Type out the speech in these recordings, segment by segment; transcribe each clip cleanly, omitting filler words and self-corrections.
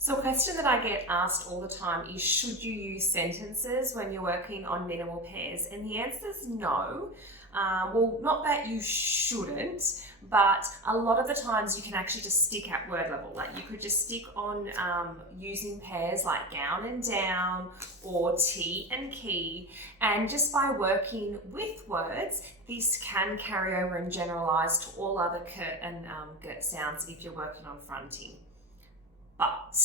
So a question that I get asked all the time is, should you use sentences when you're working on minimal pairs? And the answer is no. Well, not that you shouldn't, but a lot of the times you can actually just stick at word level. Like you could just stick on using pairs like gown and down or tea and key. And just by working with words, this can carry over and generalize to all other curt and girt sounds if you're working on fronting. But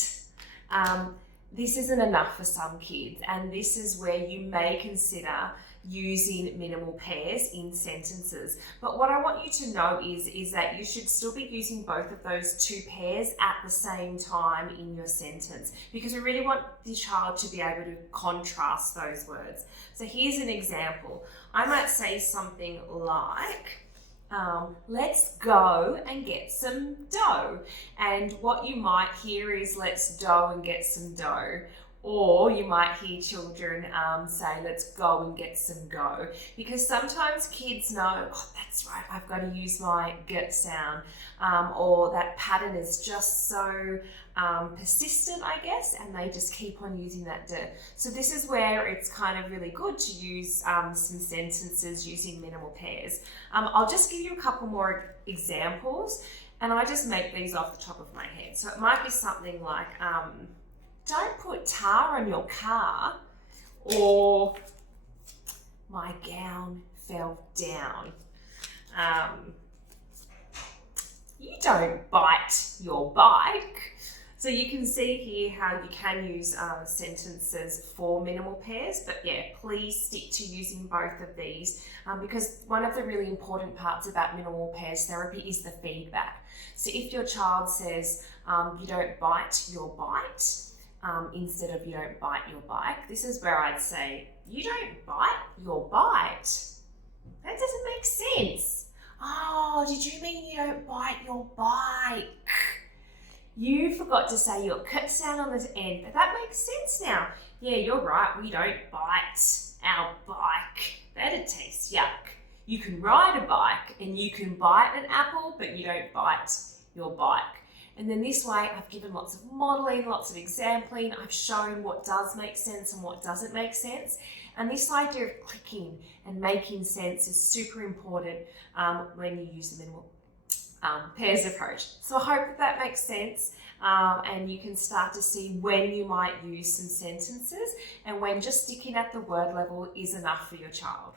this isn't enough for some kids, and this is where you may consider using minimal pairs in sentences. But what I want you to know is that you should still be using both of those two pairs at the same time in your sentence, because we really want the child to be able to contrast those words. So here's an example. I might say something like, let's go and get some dough. And what you might hear is, let's dough and get some dough. Or you might hear children say, let's go and get some go. Because sometimes kids know, oh, that's right, I've got to use my girt sound. Or that pattern is just so persistent, I guess, and they just keep on using that d. So this is where it's kind of really good to use some sentences using minimal pairs. I'll just give you a couple more examples, and I just make these off the top of my head. So it might be something like, don't put tar on your car, or my gown fell down. You don't bite your bike. So you can see here how you can use sentences for minimal pairs, but yeah, please stick to using both of these because one of the really important parts about minimal pairs therapy is the feedback. So if your child says, you don't bite your bite, instead of you don't bite your bike, this is where I'd say, you don't bite your bite. That doesn't make sense. Oh, did you mean you don't bite your bike? You forgot to say your k sound on the end, but that makes sense now. Yeah, you're right, we don't bite our bike. That'd taste yuck. You can ride a bike and you can bite an apple, but you don't bite your bike. And then this way, I've given lots of modelling, lots of exampling. I've shown what does make sense and what doesn't make sense. And this idea of clicking and making sense is super important when you use the minimal pairs approach. So I hope that makes sense and you can start to see when you might use some sentences and when just sticking at the word level is enough for your child.